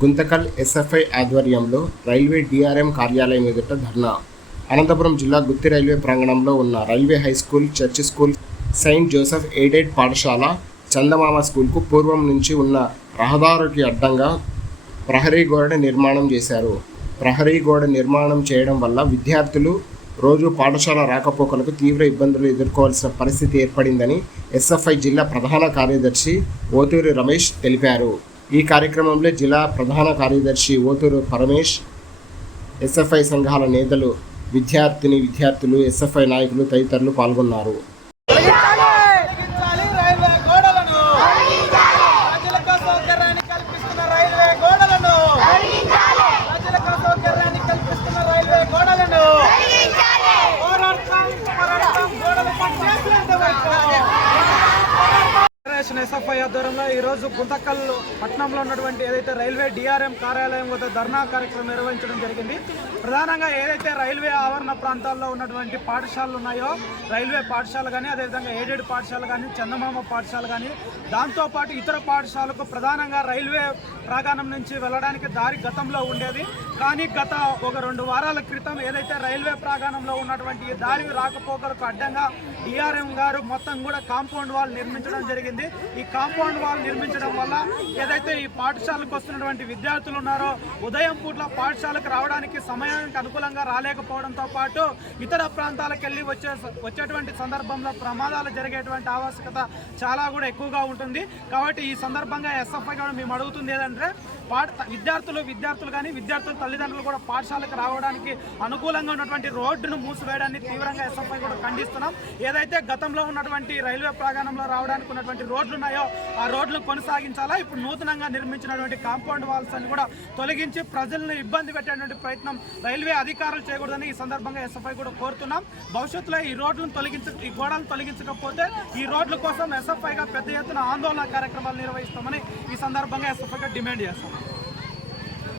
Guntakal SFI ఆధ్వర్యంలో railway DRM కార్యాలయం ఎదుట ధర్నా. అనంతపురం జిల్లా గుత్తి రైల్వే ప్రాంగణంలో ఉన్న railway high school, church school, Saint Joseph aided పాఠశాల, చందమామ స్కూల్కు పూర్వం నుంచి ఉన్న రహదారికి అడ్డంగా ప్రహరీ గోడ నిర్మాణం చేశారు. ప్రహరీ గోడ నిర్మాణం చేయడం వల్ల విద్యార్థులు రోజు పాఠశాల రాకపోకలకు తీవ్ర ఇబ్బందులు ఎదుర్కోవాల్సిన పరిస్థితి ఏర్పడిందని ఎస్ఎఫ్ఐ జిల్లా ప్రధాన కార్యదర్శి ఓతూరి రమేష్ తెలిపారు. ఈ కార్యక్రమంలో జిల్లా ప్రధాన కార్యదర్శి ఓతూరు పరమేష్, ఎస్ఎఫ్ఐ సంఘాల నేతలు, విద్యార్థులు, ఎస్ఎఫ్ఐ నాయకులు తదితరులు పాల్గొన్నారు. ఎస్ఎఫ్ఐ ఆధ్వర్యంలో ఈరోజు గుంతకల్ పట్టణంలో ఉన్నటువంటి ఏదైతే రైల్వే డిఆర్ఎం కార్యాలయం వద్ద ధర్నా కార్యక్రమం నిర్వహించడం జరిగింది. ప్రధానంగా ఏదైతే రైల్వే ఆవరణ ప్రాంతాల్లో ఉన్నటువంటి పాఠశాలలు ఉన్నాయో, రైల్వే పాఠశాల కానీ, అదేవిధంగా ఎయిడెడ్ పాఠశాల కానీ, చందమామ పాఠశాల కానీ, దాంతోపాటు ఇతర పాఠశాలకు ప్రధానంగా రైల్వే ప్రాంగణం నుంచి వెళ్ళడానికి దారి గతంలో ఉండేది. కానీ గత ఒక 2 వారాల క్రితం ఏదైతే రైల్వే ప్రాంగణంలో ఉన్నటువంటి దారి రాకపోకలకు అడ్డంగా డిఆర్ఎం గారు మొత్తం కూడా కాంపౌండ్ వాల్ నిర్మించడం జరిగింది. ఈ కాంపౌండ్ వాల్ నిర్మించడం వల్ల ఏదైతే ఈ పాఠశాలకు వస్తున్నటువంటి విద్యార్థులు ఉన్నారో ఉదయం పూట్ల పాఠశాలకు రావడానికి సమయానికి అనుకూలంగా రాలేకపోవడంతో పాటు ఇతర ప్రాంతాలకు వెళ్ళి వచ్చేటువంటి సందర్భంలో ప్రమాదాలు జరిగేటువంటి ఆవశ్యకత చాలా కూడా ఎక్కువగా ఉంటుంది. కాబట్టి ఈ సందర్భంగా ఎస్ఎఫ్ఐ కూడా మేము అడుగుతుంది ఏదంటే విద్యార్థులు కానీ విద్యార్థుల తల్లిదండ్రులు కూడా పాఠశాలకు రావడానికి అనుకూలంగా ఉన్నటువంటి రోడ్డును మూసివేయడాన్ని తీవ్రంగా ఎస్ఎఫ్ఐ కూడా ఖండిస్తున్నాం. ఏదైతే గతంలో ఉన్నటువంటి రైల్వే ప్రాంగణంలో రావడానికి ఉన్నటువంటి రోడ్లు ఉన్నాయో ఆ రోడ్లను కొనసాగించాలా, ఇప్పుడు నూతనంగా నిర్మించినటువంటి కాంపౌండ్ వాల్స్ అని కూడా తొలగించి ప్రజలను ఇబ్బంది పెట్టేటువంటి ప్రయత్నం రైల్వే అధికారులు చేయకూడదని ఈ సందర్భంగా ఎస్ఎఫ్ఐ కూడా కోరుతున్నాం. భవిష్యత్తులో ఈ గోడలను తొలగించకపోతే ఈ రోడ్ల కోసం ఎస్ఎఫ్ఐగా పెద్ద ఎత్తున ఆందోళన కార్యక్రమాలు నిర్వహిస్తామని ఈ సందర్భంగా ఎస్ఎఫ్ఐగా డిమాండ్ చేస్తాం.